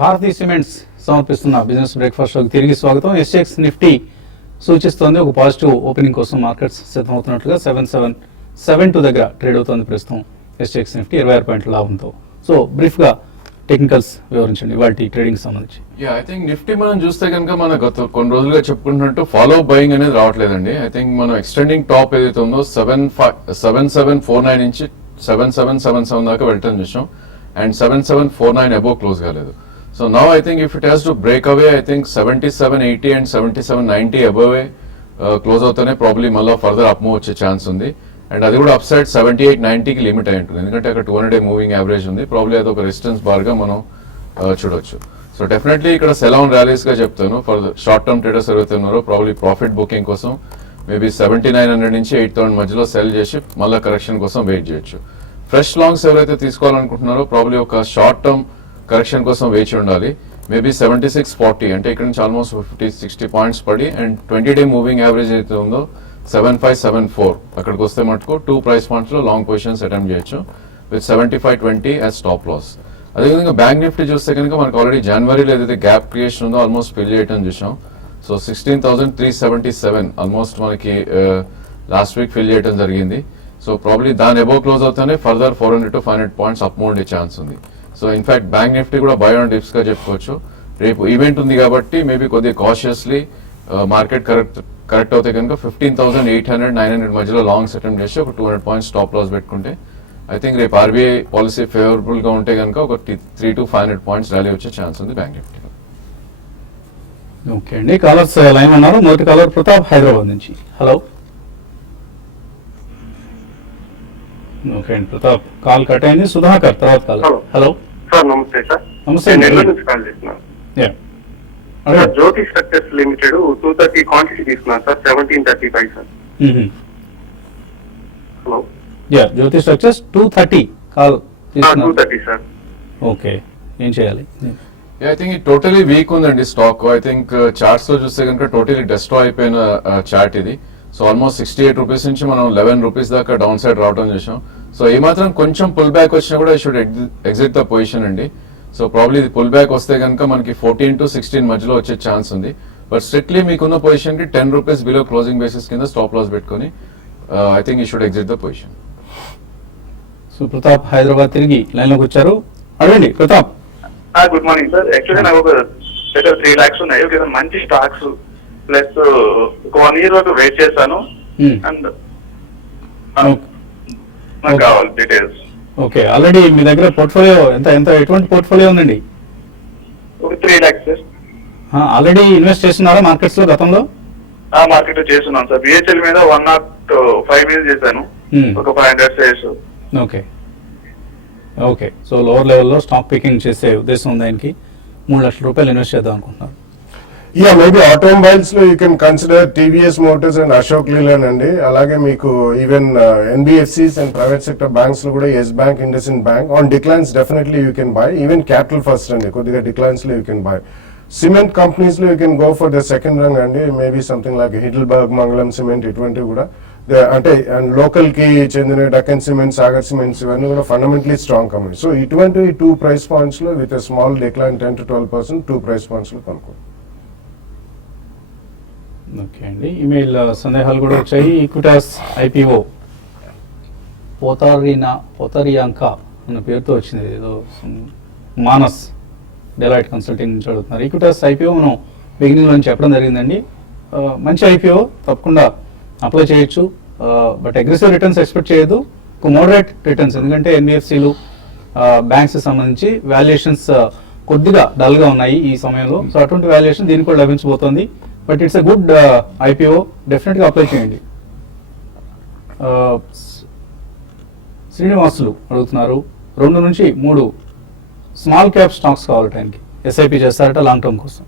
భారతీయ cements సమర్పిస్తున్న business breakfast షోకి తిరిగి స్వాగతం. ఎస్ఎక్స్ నిఫ్టీ సూచిస్తోంది ఒక పాజిటివ్ ఓపెనింగ్ కోసం మార్కెట్స్ సిద్ధమవుతున్నట్లుగా 7772 దగ్గర ట్రేడ్ అవుతోంది ప్రస్తుతం ఎస్ఎక్స్ నిఫ్టీ 26 పాయింట్ల లాభంతో. సో బ్రీఫ్ గా టెక్నికల్స్ వివరించండి వాటి ట్రేడింగ్ సంబంధించి. ఐ థింక్ నిఫ్టీ మనం చూస్తే కనుక మన గత కొన్ని రోజులుగా చెప్పుకుంటున్నట్టు ఫాలో బయింగ్ అనేది రావట్లేదండి. ఐ థింక్ మనం ఎక్స్టెండింగ్ టాప్ ఏదైతే ఉందో 7749 నుంచి 7777 దాకా వెళ్ళటం చూసాం అండ్ 7749 అబోవ్ క్లోజ్ కాలేదు. So now I think if it has to break away, I think 7780 and 7790 above close అవుతానే ప్రాబ్లీ మళ్ళీ ఫర్దర్ అప్ మూవ్ వచ్చే ఛాన్స్ ఉంది. అండ్ అది కూడా అప్ సైడ్ 7890కి లిమిట్ అయి ఉంటుంది, ఎందుకంటే అక్కడ 200 మూవింగ్ యావరేజ్ ఉంది. ప్రాబ్లీ అది ఒక రెసిస్టెన్స్ బార్ గా మనం చూడొచ్చు. సో డెఫినెట్లీ ఇక్కడ సెల్ ఆన్ ర్యాలీస్ గా చెప్తాను ఫర్ షార్ట్ టర్మ్ ట్రేడర్స్ ఎవరైతే ఉన్నారో ప్రాబ్లీ ప్రాఫిట్ బుకింగ్ కోసం మేబీ 7900 నుంచి 8000 మధ్యలో సెల్ చేసి మళ్ళీ కరెక్షన్ కోసం వెయిట్ చేయొచ్చు. ఫ్రెష్ లాంగ్స్ ఎవరైతే తీసుకోవాలనుకుంటున్నారో ప్రాబ్లీ ఒక షార్ట్ టర్మ్ కరెక్షన్ కోసం వేచి ఉండాలి. మేబీ 7640 అంటే ఇక్కడ నుంచి ఆల్మోస్ట్ 50-60 పాయింట్స్ పడి అండ్ 20-day మూవింగ్ యావరేజ్ అయితే ఉందో 7574 అక్కడికి వస్తే మటుకు 2 ప్రైస్ పాయింట్స్ లో లాంగ్ పొజిషన్స్ అటెంప్ట్ చేయొచ్చు విత్ 7520 యాజ్ స్టాప్ లాస్. అదేవిధంగా బ్యాంక్ నిఫ్టీ చూస్తే కనుక మనకు ఆల్రెడీ జనవరిలో ఏదైతే గ్యాప్ క్రియేషన్ ఉందో ఆల్మోస్ట్ ఫిల్ చేయటం చూసాం. సో 16,377 ఆల్మోస్ట్ మనకి లాస్ట్ వీక్ ఫిల్ చేయడం జరిగింది. సో ప్రాబ్లీ దాని అబోవ్ క్లోజ్ అవుతానే further 400 to 500 points up move ఉండే ఛాన్స్ ఉంది. సో ఇన్ఫాక్ట్ బ్యాంక్ నిఫ్టీ కూడా బై ఆన్ డిప్స్ గా చెప్పుకోవచ్చు. రేపు ఈవెంట్ ఉంది కాబట్టి మేబీ కొద్దిగా కాషియస్లీ మార్కెట్ కరెక్ట్ అవుతే కనుక 15,800-900 మధ్యలో లాంగ్స్ అటెంప్ట్ చేసి ఒక 200 పాయింట్స్ స్టాప్ లాస్ పెట్టుకుంటే ఐ థింక్ రేపు ఆర్బీఐ పాలసీ ఫేవరబుల్ గా ఉంటే కనుక ఒక 300 to 500 పాయింట్స్ ర్యాలీ వచ్చే ఛాన్స్ ఉంది బ్యాంక్ నిఫ్టీ. ఓకే అండి, కాలర్స్ లైన్ ఉన్నారు. మొదటి కాలర్ ప్రతాప్ హైదరాబాద్ నుంచి. హలో. ఓకే అండి ప్రతాప్, కాల్ కట్ అయింది. సుధాకర్ తర్వాత కాల్. హలో సార్, నమస్తే సార్. నమస్తే. నెల్లూరు నుంచి కాల్ చేస్తున్నాను. జ్యోతి స్ట్రక్చర్స్ లిమిటెడ్ 230 క్వాంటిటీ తీసుకున్నాను సార్, 1735 సార్. హలో. జ్యోతి స్ట్రక్చర్స్ 230 కాల్ 230 సార్. ఓకే, ఏం చేయాలి? ఐ థింక్ ఇది టోటలీ వీక్ ఉందండి స్టాక్. ఐ థింక్ చార్ట్స్ లో చూస్తే కనుక టోటలీ డెస్ట్రాయ్ అయిపోయిన చార్ట్ ఇది. సో ఆల్మోస్ట్ 68 రూపీస్ నుంచి మనం 11 రూపీస్ దాకా డౌన్ సైడ్ రావడం చేసాం. సో ఈ మాత్రం కొంచెం పుల్ బ్యాక్ వచ్చినా కూడా షుడ్ ఎగ్జిట్ ద పొజిషన్ అండి. సో ప్రాబ్లీ ఇది పుల్ బ్యాక్ వస్తే కనుక మనకి 14 to 16 మధ్యలో వచ్చే ఛాన్స్ ఉంది. బట్ స్ట్రిక్ట్లీ మీకున్న పొజిషన్ కి 10 రూపీస్ బిలో క్లోజింగ్ బేసిస్ కింద స్టాప్ లాస్ పెట్టుకుని I think you should exit the position. So Pratap Hyderabad తిరిగి లైన్ లోకి వచ్చారు, అడగండి Pratap. Good morning sir. Actually నాకు ఒక 3 lakhs ఉన్నాయి. ఒక మంచి స్టాక్స్ ప్లస్ ఒక 1 year వరకు వెయిట్ చేశాను అండ్ నాకు కావాలి డీటెయిల్స్. ఓకే, ఆల్రెడీ మీ దగ్గర పోర్ట్ఫోలియో ఎటువంటి పోర్ట్ఫోలియో ఉందండి? ఒక 3 lakhs సార్. ఆల్రెడీ ఇన్వెస్ట్ చేస్తున్నారా మార్కెట్స్ లో గతంలో? మార్కెట్ లో చేస్తున్నాను సార్. బిహెచ్ఎల్ మీద 105 మీద చేశాను, ఒక 500 shares. Okay okay, so lower లెవెల్లో స్టాక్ పికింగ్ చేసే ఉద్దేశం ఉంది. ఆయనకి 3 లక్షల రూపాయలు ఇన్వెస్ట్ చేద్దాం అనుకుంటున్నారు. మేబీ ఆటోమొబైల్స్ లో you can consider TVS Motors and Ashok Leyland అండి. అలాగే మీకు even NBFCs and private sector banks లో కూడా Yes Bank, IndusInd Bank. On declines definitely you can buy. Even Capital First అండి, కొద్దిగా డిక్లైన్స్ లో you can buy. Cement companies లో you can go for the second rung అండి. మేబీ సంథింగ్ లైక్ హిడల్బర్గ్, మంగళం సిమెంట్, ఇటువంటివి కూడా అంటే లోకల్ కి చెందిన డక్కన్ సిమెంట్, సాగర్ సిమెంట్స్ ఇవన్నీ కూడా ఫండమెంటలీ స్ట్రాంగ్ కంపెనీ. సో ఇటువంటి 2 price points లో with small decline 10 to 12% 2 price points లో కొనుక్కో. ఓకే అండి, ఈమెయిల్ సందేహాలు కూడా వచ్చాయి. ఈక్విటాస్ ఐపీఓ పోతారియాంక అన్న పేరుతో వచ్చింది, ఏదో మానస్ డెలాయిట్ కన్సల్టింగ్ నుంచి అడుగుతున్నారు. ఈక్విటాస్ ఐపీఓ మనం బిగినింగ్ నుంచి చెప్పడం జరిగిందండి. మంచి ఐపీఓ, తప్పకుండా అప్లై చేయొచ్చు. బట్ అగ్రెసివ్ రిటర్న్స్ ఎక్స్పెక్ట్ చేయొద్దు, ఒక మోడరేట్ రిటర్న్స్. ఎందుకంటే ఎన్బిఎఫ్సిలు బ్యాంక్స్ సంబంధించి వాల్యుయేషన్స్ కొద్దిగా డల్ గా ఉన్నాయి ఈ సమయంలో. సో అటువంటి వాల్యుయేషన్ దీనికి కూడా లభించబోతోంది. But it's a good IPO, definite గా అప్లై చేయండి. శ్రీనివాసులు అడుగుతున్నారు 2 నుంచి 3 స్మాల్ క్యాప్ స్టాక్స్ కావాలట ఆయనకి. ఎస్ఐపి చేస్తారట లాంగ్ టర్మ్ కోసం.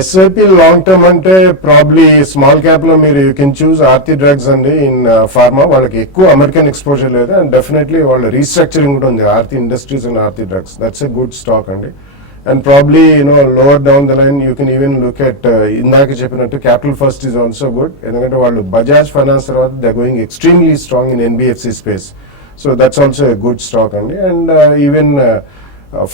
ఎస్ఐపి లాంగ్ టర్మ్ అంటే ప్రాబ్లీ స్మాల్ క్యాప్ లో మీరు you can choose Aarti Drugs అండి. ఇన్ ఫార్మా వాళ్ళకి ఎక్కువ అమెరికన్ ఎక్స్పోజర్ లేదు అండ్ డెఫినెట్లీ వాళ్ళ రీస్ట్రక్చరింగ్ కూడా ఉంది, Aarti Industries and Aarti Drugs. That's a good stock అండి. And probably lower down the line you can even look at ఇందాక చెప్పినట్టు Capital First is also good. ఎందుకంటే వాళ్ళు బజాజ్ ఫైనాన్స్ తర్వాత they going extremely strong in NBFC space. So that's also a good stock అండి. And even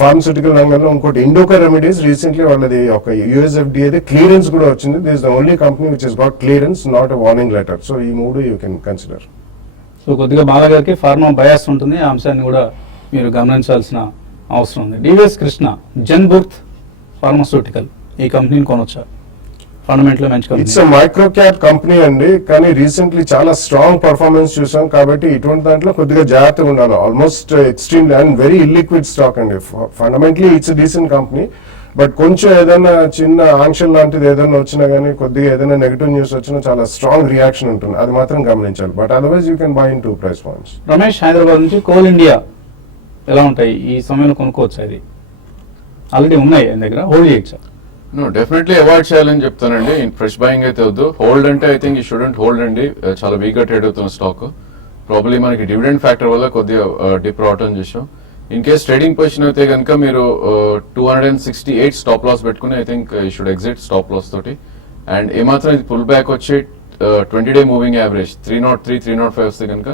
pharmaceutical రంగంలో ఇంకోటి ఇండోకా remedies recently వాళ్ళది ఒక యుఎస్ఎఫ్డిఏ క్లియరెన్స్ కూడా వచ్చింది. This the only company which is got clearance, not a warning letter. So ఈ మూడు you can consider. So కొద్దిగా బాలా గారికి ఫార్మా బయాస్ ఉంటుంది, ఆ అంశాన్ని కూడా మీరు గమనించాల్సిన అవసరం ఉంది. డివిఎస్ కృష్ణ, జెన్బుర్త్ ఫార్మాస్యూటికల్, ఈ కంపెనీని కొనొచ్చా? ఫండమెంటల్ మంచి it's company. Micro cap company అండి, కానీ రీసెంట్లీ చాలా స్ట్రాంగ్ పర్ఫార్మెన్స్ చూసాం కాబట్టి ఇటువంటి దాంట్లో కొద్దిగా జాగ్రత్తగా ఉండాలి. Almost extremely and very illiquid stock అండి. Fundamentally it's decent company, but కొంచెం ఏదైనా చిన్న ఆంక్షలు లాంటిది ఏదైనా వచ్చినా కానీ, కొద్దిగా ఏదైనా నెగిటివ్ న్యూస్ వచ్చినా చాలా స్ట్రాంగ్ రియాక్షన్ ఉంటుంది, అది మాత్రం గమనించాలి. But otherwise you can by in 2 price points. Ramesh Hyderabad నుంచి, కోల్ ఇండియా ఎలా ఉంటాయి ఈ సమయంలో కొనుక్కోవచ్చు? అది ఆల్రెడీ ఉన్నాయి ఆయన దగ్గర, హోల్డ్ చేయొచ్చా? నో, డెఫినెట్లీ అవాయిడ్ చేయాలని చెప్తానండి. ఫ్రెష్ బయింగ్ అయితే వద్దు. హోల్డ్ అంటే ఐ థింక్ ఈ షుడెంట్ హోల్డ్ అండి. చాలా వీక్ గా ట్రేడ్ అవుతున్న స్టాక్. ప్రాబ్లీ మనకి డివిడెండ్ ఫ్యాక్టర్ వల్ల కొద్దిగా డిప్ రావటం చేసాం. ఇన్ కేస్ ట్రేడింగ్ పొజిషన్ అయితే కనుక మీరు 268 స్టాప్ లాస్ పెట్టుకుని ఐ థింక్ ఈ షుడ్ ఎగ్జిట్ స్టాప్ లాస్ తోటి. అండ్ ఏమాత్రం ఇది పుల్ బ్యాక్ వచ్చి 20-day మూవింగ్ యావరేజ్ 303, 305 వస్తే కనుక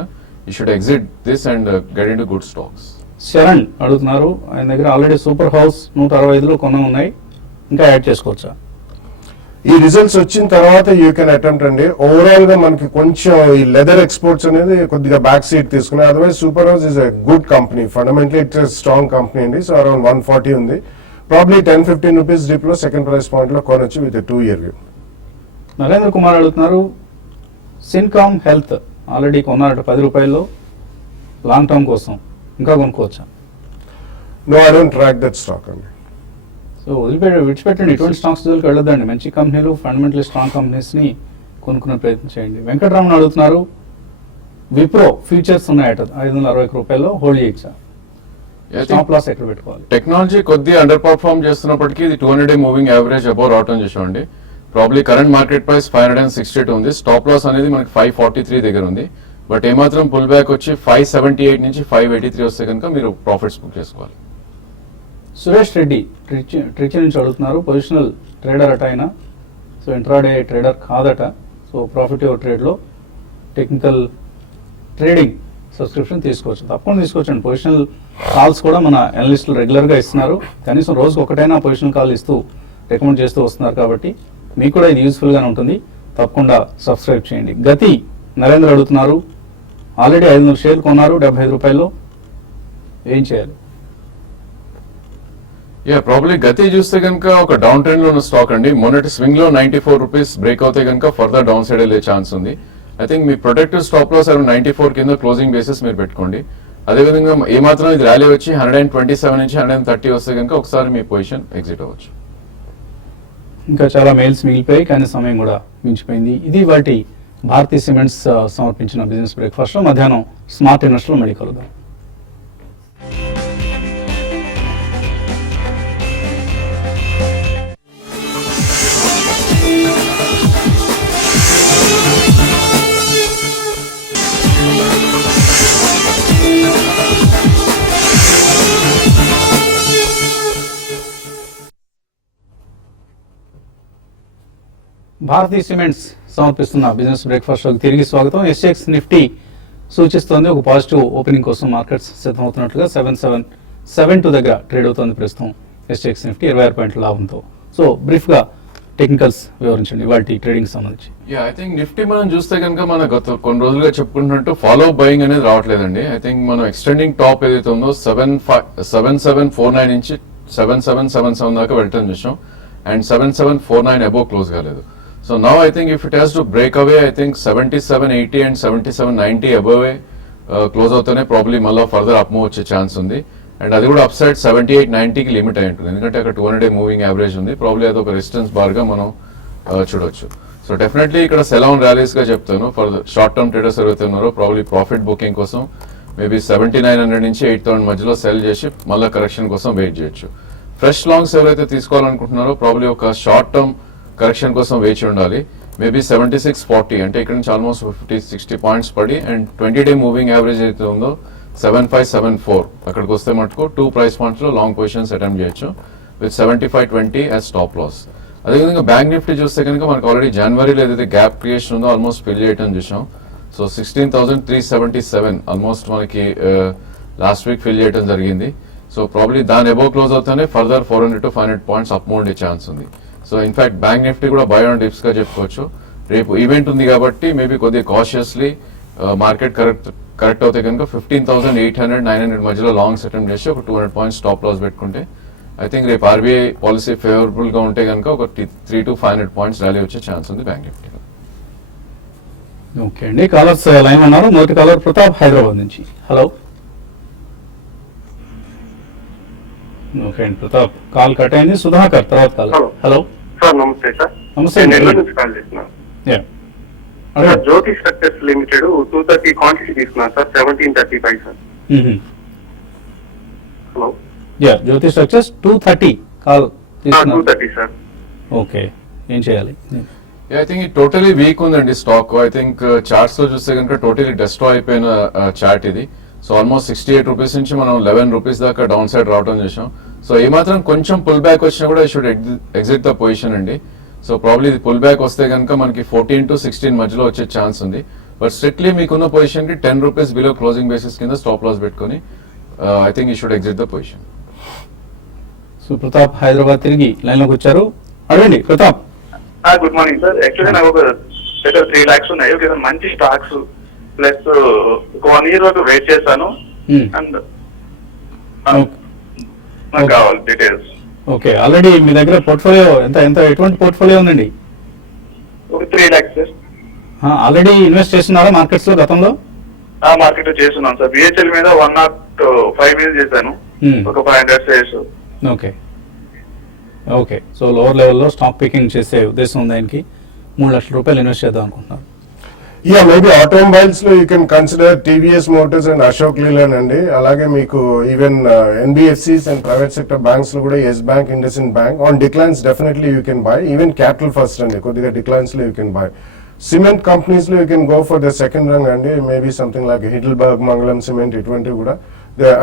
ఈ should exit this and get into good stocks. Sharan అడుగుతున్నారు, ఆయన దగ్గర ఆల్రెడీ సూపర్ హౌస్ 165లో కొన్న ఉన్నాయి, ఇంకా యాడ్ చేసుకోవచ్చా? ఈ రిజల్ట్స్ వచ్చిన తర్వాత యూ కెన్ అటెంప్ట్ అండి. ఓవరాల్ గా మనకి కొంచెం ఈ లెదర్ ఎక్స్పోర్ట్స్ అనేది కొద్దిగా బ్యాక్ సీట్ తీసుకున్నాయి. Otherwise super house is a good company, fundamentally it's strong company అండి. సో అరౌండ్ 140 ఉంది. ప్రాబ్లీ 10-15 రూపీస్ డిప్ లో సెకండ్ ప్రైస్ పాయింట్ లో కొనొచ్చు with 2-year view. Narendra Kumar అడుగుతున్నారు, సిన్కామ్ హెల్త్ ఆల్రెడీ కొన్నారట 10 రూపాయల్లో, లాంగ్ టర్మ్ కోసం ఇంకా కొనుక్కోవచ్చా? No, I don't track that stock అండి. సో విడిచిపెట్టండి, ఇటువంటి స్టాక్స్ జోలికి వెళ్ళొద్దండి. మంచి కంపెనీలు, ఫండమెంటలీ స్ట్రాంగ్ కంపెనీస్ని కొనుక్కునే ప్రయత్నం చేయండి. వెంకటరామన్ అడుగుతున్నారు, విప్రో ఫ్యూచర్స్ ఉన్నాయట 561 రూపాయల్లో, హోల్డ్ చేయొచ్చా? స్టాప్ లాస్ ఎక్కడ పెట్టుకోవాలి? టెక్నాలజీ కొద్దిగా అండర్ పర్ఫార్మ్ చేస్తున్నప్పటికీ ఇది 200-day మూవింగ్ యావరేజ్ అబౌవ్ రావటం చేసామండి. ప్రాబ్లీ కరెంట్ మార్కెట్ ప్రైస్ 562 ఉంది. స్టాప్ లాస్ అనేది మనకి 543 దగ్గర ఉంది. బట్ ఏమాత్రం పుల్ బ్యాక్ వచ్చి 578 నుంచి 583 వస్తే కనుక మీరు ప్రాఫిట్స్ బుక్ చేసుకోవాలి. సురేష్ రెడ్డి ట్రిచి నుంచి అడుగుతున్నారు, పొజిషనల్ ట్రేడర్ అట ఆయన, సో ఇంట్రాడే ట్రేడర్ కాదట. సో ప్రాఫిట్ యువర్ ట్రేడ్లో టెక్నికల్ ట్రేడింగ్ సబ్స్క్రిప్షన్ తీసుకోవచ్చు, తప్పకుండా తీసుకోవచ్చండి. పొజిషనల్ కాల్స్ కూడా మన అనలిస్టులు రెగ్యులర్గా ఇస్తున్నారు, కనీసం రోజుకు ఒకటైనా పొజిషనల్ కాల్ ఇస్తూ రికమెండ్ చేస్తూ వస్తున్నారు కాబట్టి మీకు కూడా ఇది యూస్ఫుల్గానే ఉంటుంది. తప్పకుండా సబ్స్క్రైబ్ చేయండి. గతి నరేంద్ర అడుగుతున్నారు, ఆల్రెడీ 500 షేర్లు కొన్నారు 75 రూపాయల్లో, ఏం చేయాలి? ప్రాబ్లీ గతి చూస్తే కనుక ఒక డౌన్ ట్రెండ్ లో ఉన్న స్టాక్ అండి. మొన్నటి స్వింగ్ లో 94 రూపీస్ బ్రేక్ అవుతే కనుక ఫర్దర్ డౌన్ సైడ్ వెళ్ళే ఛాన్స్ ఉంది. ఐ థింక్ మీ ప్రొటెక్టివ్ స్టాప్ లాస్ 94 కింద క్లోజింగ్ బేసిస్ మీరు పెట్టుకోండి. అదేవిధంగా ఏమాత్రం ఇది ర్యాలీ వచ్చి 127 నుంచి 130 వస్తే కనుక ఒకసారి మీ పొజిషన్ ఎగ్జిట్ అవ్వచ్చు. ఇంకా చాలా మెయిల్స్ మిగిలిపోయాయి, కానీ సమయం కూడా మించిపోయింది. ఇది వాటి భారతీయ సిమెంట్స్ సమర్పించిన బిజినెస్ బ్రేక్ఫాస్ట్. మధ్యాహ్నం స్మార్ట్ ఇన్వెస్టర్ మళ్ళీ కలుద్దాం. భారతీయ సిమెంట్స్ సమర్పిస్తున్న బిజినెస్ బ్రేక్ఫాస్ట్లోకి తిరిగి స్వాగతం. ఎస్ఎక్స్ నిఫ్టీ సూచిస్తోంది ఒక పాజిటివ్ ఓపెనింగ్ కోసం మార్కెట్స్ సిద్ధమవుతున్నట్లుగా 772 దగ్గర ట్రేడ్ అవుతోంది ప్రస్తుతం ఎస్ఎక్స్ నిఫ్టీ 26 పాయింట్ల లాభంతో. సో బ్రీఫ్గా టెక్నికల్స్ వివరించండి వాటి ట్రేడింగ్ సంబంధించి. ఐ థింక్ నిఫ్టీ మనం చూస్తే కనుక మన గత కొన్ని రోజులుగా చెప్పుకుంటున్నట్టు ఫాలో బయింగ్ అనేది రావట్లేదండి. ఐ థింక్ మనం ఎక్స్టెండింగ్ టాప్ ఏదైతే ఉందో 7749 నుంచి 7777 దాకా వెళ్ళటం చూసాం. అండ్ 7749 అబోవ్ క్లోజ్ కాలేదు. So now I think if it has to break away, I think 7780 and 7790 above close అవుతూనే ప్రాబ్లీ మళ్ళీ ఫర్దర్ అప్ మూవ్ వచ్చే ఛాన్స్ ఉంది. అండ్ అది కూడా అప్ సైడ్ 7890కి లిమిట్ అయి ఉంటుంది, ఎందుకంటే అక్కడ 200-day మూవింగ్ యావరేజ్ ఉంది. ప్రాబ్లీ అది ఒక రెసిస్టెన్స్ బార్ గా మనం చూడొచ్చు. సో డెఫినెట్లీ ఇక్కడ సెల్ ఆన్ ర్యాలీస్ గా చెప్తాను. ఫర్ షార్ట్ టర్మ్ ట్రేడర్స్ ఎవరైతే ఉన్నారో ప్రాబ్లీ ప్రాఫిట్ బుకింగ్ కోసం మేబీ 7900 నుంచి 8000 మధ్యలో సెల్ చేసి మళ్ళీ కరెక్షన్ కోసం వెయిట్ చేయొచ్చు. ఫ్రెష్ లాంగ్స్ ఎవరైతే తీసుకోవాలనుకుంటున్నారో ప్రాబ్లీ ఒక షార్ట్ టర్మ్ కరెక్షన్ కోసం వేచి ఉండాలి. మేబీ 7640 అంటే ఇక్కడ నుంచి ఆల్మోస్ట్ 50-60 పాయింట్స్ పడి అండ్ 20-day మూవింగ్ యావరేజ్ అయితే ఉందో 7574 అక్కడికి వస్తే మటుకు 2 price points లో లాంగ్ పొజిషన్స్ అటెంప్ట్ చేయొచ్చు విత్ 7520 యాజ్ స్టాప్ లాస్. అదేవిధంగా బ్యాంక్ నిఫ్టీ చూస్తే కనుక మనకు ఆల్రెడీ జనవరిలో ఏదైతే గ్యాప్ క్రియేషన్ ఉందో ఆల్మోస్ట్ ఫిల్ చేయటం చూసాం. సో 16,377 ఆల్మోస్ట్ మనకి లాస్ట్ వీక్ ఫిల్ చేయడం జరిగింది. సో ప్రాబ్లీ దాని అబోవ్ క్లోజ్ అవుతానే further 400 to 500 points up move ఉండే ఛాన్స్ ఉంది. సో ఇన్ఫాక్ట్ బ్యాంక్ నిఫ్టీ కూడా బై ఆన్ డిప్స్ గా చెప్పుకోవచ్చు. రేపు ఈవెంట్ ఉంది కాబట్టి మేబీ కొద్దిగా కాషియస్లీ మార్కెట్ కరెక్ట్ అవుతే కనుక 15,800 900 మధ్యలో లాంగ్స్ అటెంప్ట్ చేసి ఒక 200 పాయింట్స్ స్టాప్ లాస్ పెట్టుకుంటే ఐ థింక్ రేపు ఆర్బీఐ పాలసీ ఫేవరబుల్ గా ఉంటే కనుక ఒక 300 to 500 పాయింట్స్ ర్యాలీ వచ్చే ఛాన్స్ ఉంది బ్యాంక్ నిఫ్టీ. ఓకే అండి, కాలర్స్ లైన్ ఉన్నారు. మొదటి కాలర్ ప్రతాప్ హైదరాబాద్ నుంచి. హలో. ఓకే అండి ప్రతాప్, కాల్ కట్ అయింది. సుధాకర్ తర్వాత కాల్. హలో సార్ నమస్తే సార్. నమస్తే నేను అండి. నెల్లూరు నుంచి కాల్ చేస్తున్నాను. సార్ జ్యోతి స్ట్రక్చర్స్ లిమిటెడ్ 230 క్వాంటిటీ తీసుకున్నాను సార్, 1735 సార్. హలో. జ్యోతి స్ట్రక్చర్స్ 230 కాల్ తీసుకున్నారు. 230 సార్. ఓకే, ఏం చేయాలి? ఐ థింక్ ఇది టోటలీ వీక్ ఉందండి స్టాక్. ఐ థింక్ చార్ట్స్ లో చూస్తే కనుక టోటలీ డెస్ట్రాయ్ అయిపోయిన చార్ట్ ఇది. సో ఆల్మోస్ట్ 68 రూపీస్ నుంచి మనం 11 రూపీస్ దాకా డౌన్ సైడ్ రావడం చేసాం. సో ఏమాత్రం కొంచెం పుల్ బ్యాక్ వచ్చినా కూడా షుడ్ ఎగ్జిట్ ద పొజిషన్ అండి. సో ప్రాబ్లీ ఇది పుల్ బ్యాక్ వస్తే కనుక మనకి 14 to 16 మధ్యలో వచ్చే ఛాన్స్ ఉంది. బట్ స్ట్రిక్ట్లీ మీకున్న పొజిషన్ కి 10 రూపీస్ బిలో క్లోజింగ్ బేసిస్ కింద స్టాప్ లాస్ పెట్టుకుని I think you should exit the position. So Pratap Hyderabad తిరిగి లైన్ లోకి వచ్చారు, అడగండి Pratap. Good morning sir. Actually నాకు ఒక 3 lakhs ఉన్నాయి. ఒక మంచి స్టాక్స్ ప్లస్ ఒక 1 year వరకు వెయిట్ చేస్తాను. అండ్ నాకు కావాలి డీటెయిల్స్. ఓకే, ఆల్రెడీ మీ దగ్గర పోర్ట్ఫోలియో ఎటువంటి పోర్ట్ఫోలియో ఉందండి? ఒక 3 lakhs సార్. ఆల్రెడీ ఇన్వెస్ట్ చేస్తున్నారా మార్కెట్స్ లో గతంలో? మార్కెట్ లో చేస్తున్నాను సార్. బిహెచ్ఎల్ మీద 105 మీద చేశాను, ఒక 500 shares. Okay okay, so lower లెవెల్లో స్టాక్ పికింగ్ చేసే ఉద్దేశం ఉంది ఆయనకి. 3 లక్షల రూపాయలు ఇన్వెస్ట్ చేద్దాం అనుకుంటున్నారు. మేబీ ఆటోమొబైల్స్ లో you can consider TVS Motors and Ashok Leyland అండి. అలాగే మీకు even NBFCs and private sector banks లో కూడా Yes Bank, IndusInd Bank. On declines definitely you can buy. Even Capital First అండి, కొద్దిగా డిక్లైన్స్ లో you can buy. Cement companies లో you can go for the second rung అండి. మేబీ సంథింగ్ లైక్ హిడల్బర్గ్, మంగళం సిమెంట్, ఇటువంటివి కూడా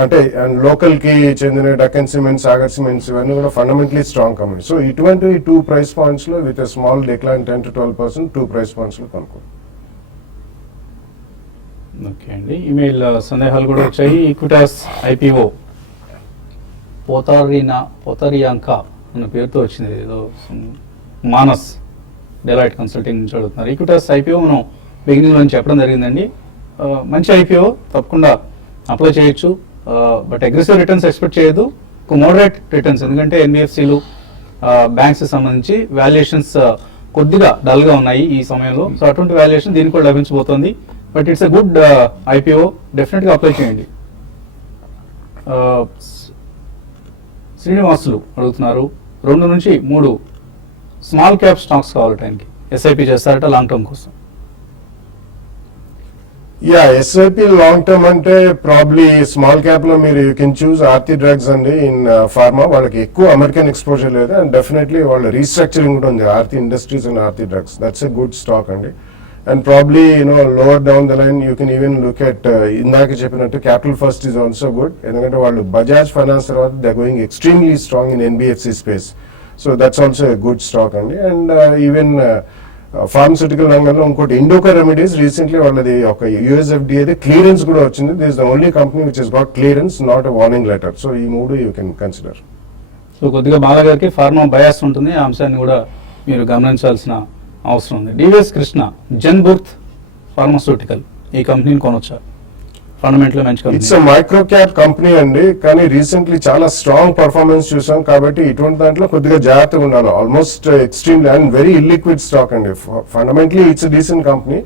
అంటే లోకల్ కి చెందిన డక్కన్ సిమెంట్, సాగర్ సిమెంట్స్ ఇవన్నీ కూడా ఫండమెంటలీ స్ట్రాంగ్ కంపెనీ. సో ఇటువంటి 2 price points లో with small decline 10 to 12% 2 price points లో కొనుక్కో. ఓకే అండి, ఈమెయిల్ సందేహాలు కూడా వచ్చాయి. ఈక్విటాస్ ఐపీఓ పోతారియాంక అన్న పేరుతో వచ్చింది, ఏదో మానస్ డెలాయిట్ కన్సల్టింగ్ నుంచి అడుగుతున్నారు. ఈక్విటాస్ ఐపీఓ మనం బిగినింగ్ నుంచి చెప్పడం జరిగిందండి. మంచి ఐపీఓ, తప్పకుండా అప్లై చేయొచ్చు. బట్ అగ్రెసివ్ రిటర్న్స్ ఎక్స్పెక్ట్ చేయొద్దు, ఒక మోడరేట్ రిటర్న్స్. ఎందుకంటే ఎన్బిఎఫ్సిలు బ్యాంక్స్ సంబంధించి వాల్యుయేషన్స్ కొద్దిగా డల్గా ఉన్నాయి ఈ సమయంలో. సో అటువంటి వాల్యుయేషన్ దీనికి కూడా లభించబోతోంది. But it's a good IPO, డెఫినెట్గా అప్లై చేయండి. శ్రీనివాసులు అడుగుతున్నారు, 2 నుంచి 3 స్మాల్ క్యాప్ స్టాక్స్ కావాలట ఆయనకి. ఎస్ఐపి చేస్తారట లాంగ్ టర్మ్ కోసం. ఎస్ఐపి లాంగ్ టర్మ్ అంటే ప్రాబ్లీ స్మాల్ క్యాప్ లో మీరు you can choose Aarti Drugs అండి. ఇన్ ఫార్మా వాళ్ళకి ఎక్కువ అమెరికన్ ఎక్స్పోజర్ లేదు, అండ్ డెఫినెట్లీ వాళ్ళ రీస్ట్రక్చరింగ్ కూడా ఉంది, Aarti Industries and Aarti Drugs. That's a good stock అండి. And probably lower down the line you can even look at ఇందాక చెప్పినట్టు Capital First is also good. ఎందుకంటే వాళ్ళు బజాజ్ ఫైనాన్స్ తర్వాత they going extremely strong in NBFC space. So that's also a good stock అండి. And even pharmaceutical రంగంలో ఇంకోటి ఇండోకా remedies, recently వాళ్ళది ఒక యుఎస్ఎఫ్డిఏ క్లియరెన్స్ కూడా వచ్చింది. This the only company which has got clearance, not a warning letter. So ఈ 3 you can consider. So కొద్దిగా బాలా గారికి ఫార్మా బయాస్ ఉంటుంది, ఆ అంశాన్ని కూడా మీరు గమనించాల్సిన అవసరం ఉంది. డివిఎస్ కృష్ణ, జన్బుర్త్ ఫార్మాస్యూటికల్, ఈ కంపెనీని కొనొచ్చా? ఫండమెంటల్ మంచి company. It's micro cap company అండి, కానీ రీసెంట్లీ చాలా స్ట్రాంగ్ పర్ఫార్మెన్స్ చూసాం. కాబట్టి ఇటువంటి దాంట్లో కొద్దిగా జాగ్రత్తగా ఉండాలి. Almost extreme and very illiquid stock అండి. Fundamentally it's decent company,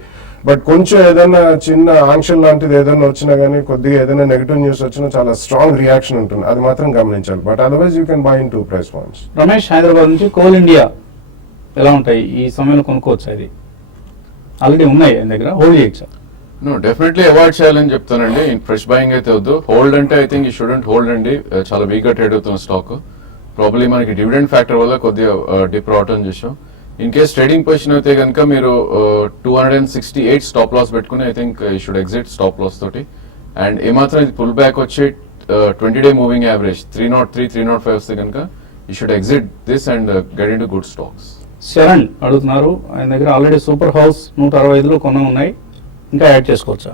but కొంచెం ఏదైనా చిన్న ఆంక్షన్ లాంటిది ఏదైనా వచ్చినా కానీ, కొద్దిగా ఏదైనా నెగిటివ్ న్యూస్ వచ్చినా చాలా స్ట్రాంగ్ రియాక్షన్ ఉంటుంది, అది మాత్రం గమనించాలి. But otherwise you can by in 2 price points. Ramesh Hyderabad నుంచి, కోల్ ఇండియా ఎలా ఉంటాయి ఈ సమయంలో కొనుక్కోవచ్చు? అది ఆల్రెడీ ఉన్నాయి ఆయన దగ్గర, హోల్డ్ చేయొచ్చా? నో, డెఫినెట్లీ అవాయిడ్ చేయాలని చెప్తానండి. ఫ్రెష్ బయింగ్ అయితే వద్దు. హోల్డ్ అంటే I think you shouldn't hold అండి. చాలా వీక్ గా ట్రేడ్ అవుతున్న స్టాక్. ప్రాబ్లీ మనకి డివిడెండ్ ఫ్యాక్టర్ వల్ల కొద్దిగా డిప్ రావటం చేసాం. ఇన్ కేస్ ట్రేడింగ్ పొజిషన్ అయితే కనుక మీరు 268 స్టాప్ లాస్ పెట్టుకుని I think you should exit stop loss తోటి. అండ్ ఏమాత్రం ఇది పుల్ బ్యాక్ వచ్చి 20-day మూవింగ్ యావరేజ్ 303, 305 వస్తే కనుక you should exit this and get into good stocks. Sharan అడుగుతున్నారు, ఆయన దగ్గర ఆల్రెడీ సూపర్ హౌస్ 165లో కొన్న ఉన్నాయి, ఇంకా యాడ్ చేసుకోవచ్చా?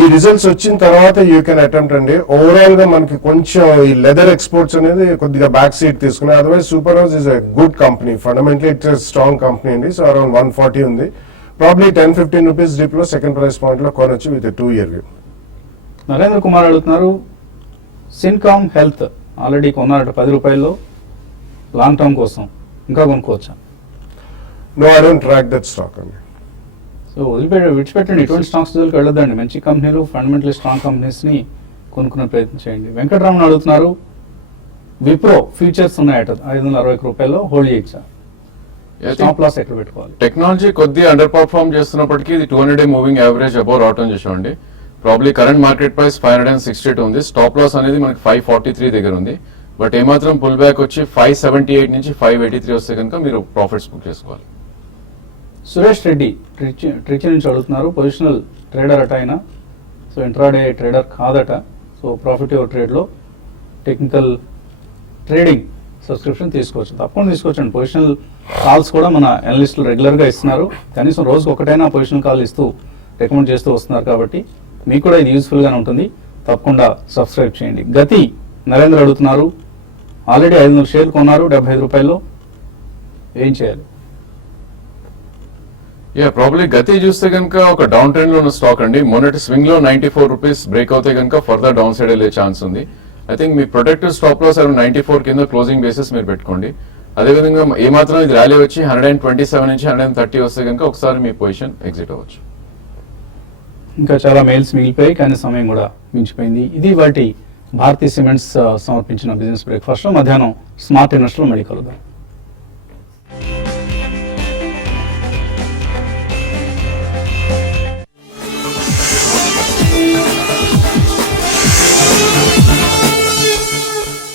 ఈ రిజల్ట్స్ వచ్చిన తర్వాత యూ కెన్ అటెంప్ట్ అండి. ఓవరాల్ గా మనకి కొంచెం ఈ లెదర్ ఎక్స్పోర్ట్స్ అనేది కొద్దిగా బ్యాక్ సీట్ తీసుకున్నాయి. Otherwise super house is a good company, fundamentally it's strong company అండి. సో అరౌండ్ 140 ఉంది. ప్రాబ్లీ 10-15 రూపీస్ డిప్ లో సెకండ్ ప్రైస్ పాయింట్ లో కొనొచ్చు with 2 year view. Narendra Kumar అడుగుతున్నారు, సిన్కామ్ హెల్త్ ఆల్రెడీ కొన్నారట 10 రూపాయల్లో, లాంగ్ టర్మ్ కోసం ఇంకా కొనుక్కోవచ్చా? No, I don't track that stock అండి. సో విడిచిపెట్టండి, ఇటువంటి స్టాక్స్ జోలికి వెళ్ళొద్దండి. మంచి కంపెనీలు, ఫండమెంటలీ స్ట్రాంగ్ కంపెనీస్ని కొనుక్కునే ప్రయత్నం చేయండి. వెంకటరామన్ అడుగుతున్నారు, విప్రో ఫ్యూచర్స్ ఉన్నాయట 561 రూపాయల్లో, హోల్డ్ చేయొచ్చా? స్టాప్ లాస్ ఎక్కడ పెట్టుకోవాలి? టెక్నాలజీ కొద్దిగా అండర్ పర్ఫార్మ్ చేస్తున్నప్పటికీ ఇది 200-day మూవింగ్ యావరేజ్ అబౌవ్ రావటం చూసామండి. ప్రాబ్లీ కరెంట్ మార్కెట్ ప్రైస్ 562 ఉంది. స్టాప్ లాస్ అనేది మనకి 543 దగ్గర ఉంది. బట్ ఏమాత్రం పుల్ బ్యాక్ వచ్చి 578 నుంచి 583 వస్తే కనుక మీరు ప్రాఫిట్స్ బుక్ చేసుకోవాలి. సురేష్ రెడ్డి ట్రిచి నుంచి అడుగుతున్నారు, పొజిషనల్ ట్రేడర్ అట ఆయన, సో ఇంట్రాడే ట్రేడర్ కాదట. సో ప్రాఫిట్ యువర్ ట్రేడ్లో టెక్నికల్ ట్రేడింగ్ సబ్స్క్రిప్షన్ తీసుకోవచ్చు. తప్పకుండా తీసుకోవచ్చండి. పొజిషనల్ కాల్స్ కూడా మన అనలిస్టులు రెగ్యులర్గా ఇస్తున్నారు. కనీసం రోజుకు ఒకటైనా పొజిషనల్ కాల్ ఇస్తూ రికమెండ్ చేస్తూ వస్తున్నారు. కాబట్టి మీకు కూడా ఇది యూస్ఫుల్గానే ఉంటుంది. తప్పకుండా సబ్స్క్రైబ్ చేయండి. గతి నరేంద్ర అడుగుతున్నారు, ఆల్రెడీ 500 షేర్లు కొన్నారు 75 రూపాయల్లో, ఏం చేయాలి? ప్రాబ్లీ గతి చూస్తే కనుక ఒక డౌన్ ట్రెండ్ లో ఉన్న స్టాక్ అండి. మొన్నటి స్వింగ్ లో 94 రూపీస్ బ్రేక్ అవుతే కనుక ఫర్దర్ డౌన్ సైడ్ వెళ్ళే ఛాన్స్ ఉంది. ఐ థింక్ మీ ప్రొటెక్టివ్ స్టాప్ లాస్ 94 కింద క్లోజింగ్ బేసిస్ మీరు పెట్టుకోండి. అదేవిధంగా ఏమాత్రం ఇది ర్యాలీ వచ్చి 127 నుంచి 130 వస్తే కనుక ఒకసారి మీ పొజిషన్ ఎగ్జిట్ అవ్వచ్చు. ఇంకా చాలా మెయిల్స్ మిగిలిపోయాయి, కానీ సమయం కూడా మించిపోయింది. ఇది వాటి భారతీయ సిమెంట్స్ సమర్పించిన బిజినెస్ బ్రేక్ఫాస్ట్. మధ్యాహ్నం స్మార్ట్ ఇన్వెస్టర్ మళ్ళీ కలుద్దాం.